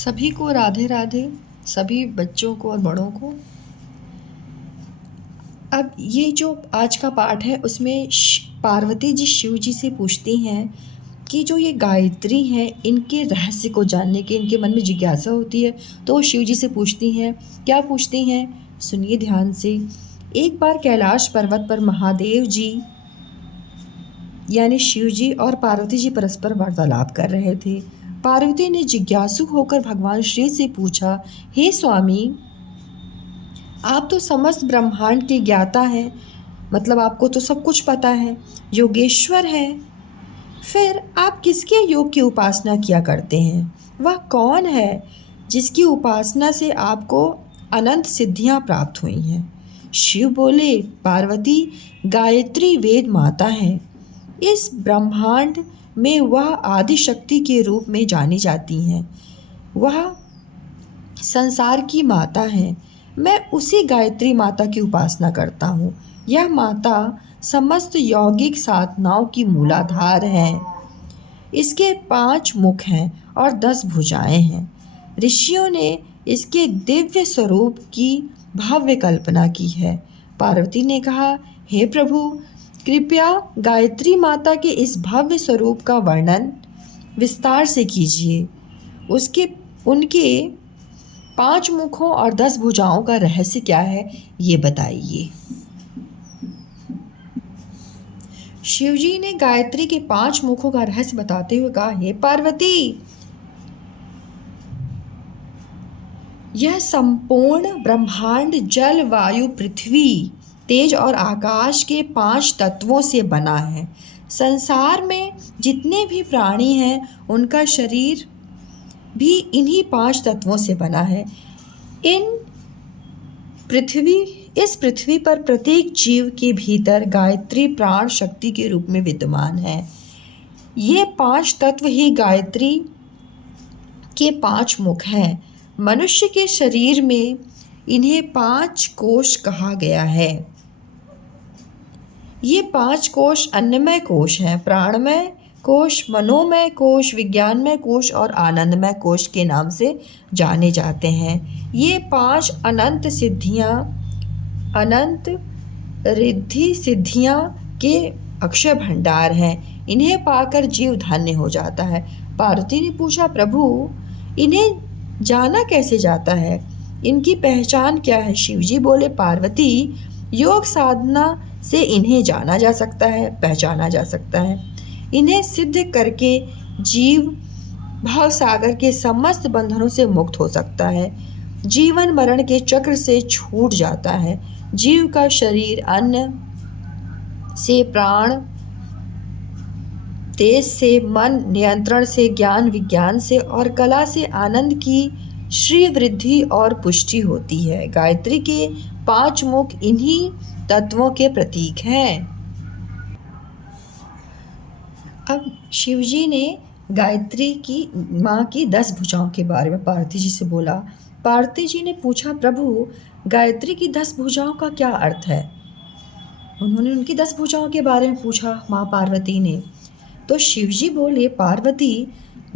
सभी को राधे राधे, सभी बच्चों को और बड़ों को। अब ये जो आज का पाठ है उसमें पार्वती जी शिव जी से पूछती हैं कि जो ये गायत्री हैं इनके रहस्य को जानने के इनके मन में जिज्ञासा होती है, तो वो शिव जी से पूछती हैं। क्या पूछती हैं, सुनिए ध्यान से। एक बार कैलाश पर्वत पर महादेव जी यानी शिव जी और पार्वती जी परस्पर वार्तालाप कर रहे थे। पार्वती ने जिज्ञासु होकर भगवान श्री से पूछा, हे स्वामी, आप तो समस्त ब्रह्मांड के ज्ञाता हैं, मतलब आपको तो सब कुछ पता है, योगेश्वर हैं। फिर आप किसके योग की उपासना किया करते हैं? वह कौन है जिसकी उपासना से आपको अनंत सिद्धियां प्राप्त हुई हैं? शिव बोले, पार्वती गायत्री वेद माता है। इस ब्रह्मांड में वह आदि शक्ति के रूप में जानी जाती हैं। वह संसार की माता है। मैं उसी गायत्री माता की उपासना करता हूँ। यह माता समस्त यौगिक साधनाओं की मूलाधार है। इसके 5 मुख हैं और 10 भुजाएं हैं। ऋषियों ने इसके दिव्य स्वरूप की भव्य कल्पना की है। पार्वती ने कहा, हे प्रभु, कृपया गायत्री माता के इस भव्य स्वरूप का वर्णन विस्तार से कीजिए। उनके 5 मुखों और 10 भुजाओं का रहस्य क्या है, ये बताइए। शिवजी ने गायत्री के 5 मुखों का रहस्य बताते हुए कहा, हे पार्वती, यह संपूर्ण ब्रह्मांड जल, वायु, पृथ्वी, तेज और आकाश के 5 तत्वों से बना है। संसार में जितने भी प्राणी हैं उनका शरीर भी इन्हीं 5 तत्वों से बना है। इस पृथ्वी पर प्रत्येक जीव के भीतर गायत्री प्राण शक्ति के रूप में विद्यमान है। ये 5 तत्व ही गायत्री के 5 मुख हैं। मनुष्य के शरीर में इन्हें 5 कोश कहा गया है। ये 5 कोश अन्नमय कोश हैं, प्राणमय कोश, मनोमय कोश, विज्ञानमय कोश और आनंदमय कोश के नाम से जाने जाते हैं। ये 5 अनंत रिद्धि सिद्धियां के अक्षय भंडार हैं। इन्हें पाकर जीव धन्य हो जाता है। पार्वती ने पूछा, प्रभु, इन्हें जाना कैसे जाता है? इनकी पहचान क्या है? शिवजी बोले, पार्वती, योग साधना से इन्हें जाना जा सकता है, पहचाना जा सकता है। इन्हें सिद्ध करके जीव भाव सागर के समस्त बंधनों से मुक्त हो सकता है। जीवन मरण के चक्र से छूट जाता है। जीव का शरीर अन्न से, प्राण तेज से, मन नियंत्रण से, ज्ञान विज्ञान से और कला से आनंद की श्री वृद्धि और पुष्टि होती है। गायत्री के 5 मुख इन्हीं तत्वों के प्रतीक हैं। अब शिवजी ने गायत्री की माँ की 10 भुजाओं के बारे में पार्वती जी से बोला। पार्वती जी ने पूछा, प्रभु, गायत्री की 10 भुजाओं का क्या अर्थ है? उन्होंने उनकी 10 भुजाओं के बारे में पूछा माँ पार्वती ने। तो शिवजी बोले, पार्वती,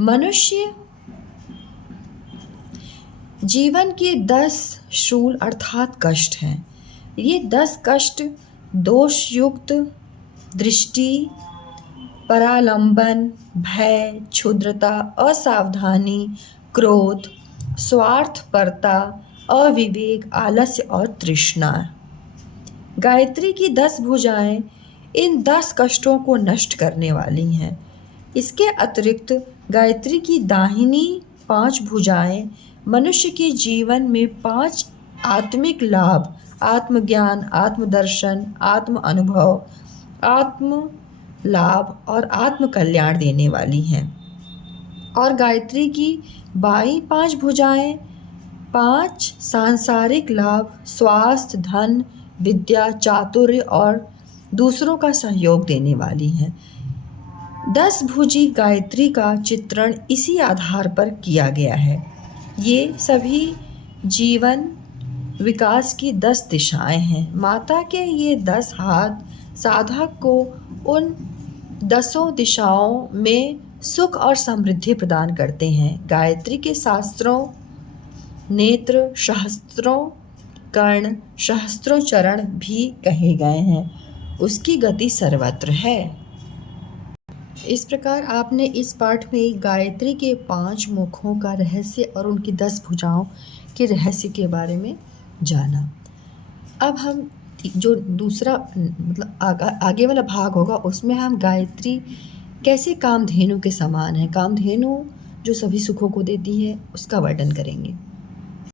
मनुष्य जीवन के 10 शूल अर्थात कष्ट हैं। ये 10 कष्ट दोषयुक्त दृष्टि, परालंबन, भय, क्षुद्रता, असावधानी, क्रोध, स्वार्थपरता, अविवेक, आलस्य और तृष्णा। गायत्री की 10 भुजाएं इन 10 कष्टों को नष्ट करने वाली हैं। इसके अतिरिक्त गायत्री की दाहिनी 5 भुजाएं मनुष्य के जीवन में 5 आत्मिक लाभ, आत्मज्ञान, आत्मदर्शन, आत्म अनुभव, आत्म लाभ और आत्म कल्याण देने वाली हैं। और गायत्री की बाई 5 भुजाएं 5 सांसारिक लाभ, स्वास्थ्य, धन, विद्या, चातुर्य और दूसरों का सहयोग देने वाली हैं। 10 भुजी गायत्री का चित्रण इसी आधार पर किया गया है। ये सभी जीवन विकास की 10 दिशाएं हैं। माता के ये 10 हाथ साधक को उन 10 दिशाओं में सुख और समृद्धि प्रदान करते हैं। गायत्री के शास्त्रों नेत्र सहस्त्रों कर्ण सहस्त्रों चरण भी कहे गए हैं। उसकी गति सर्वत्र है। इस प्रकार आपने इस पाठ में गायत्री के 5 मुखों का रहस्य और उनकी 10 भुजाओं के रहस्य के बारे में जाना। अब हम जो दूसरा मतलब आगे वाला भाग होगा उसमें हम गायत्री कैसे कामधेनु के समान है, कामधेनु जो सभी सुखों को देती है, उसका वर्णन करेंगे।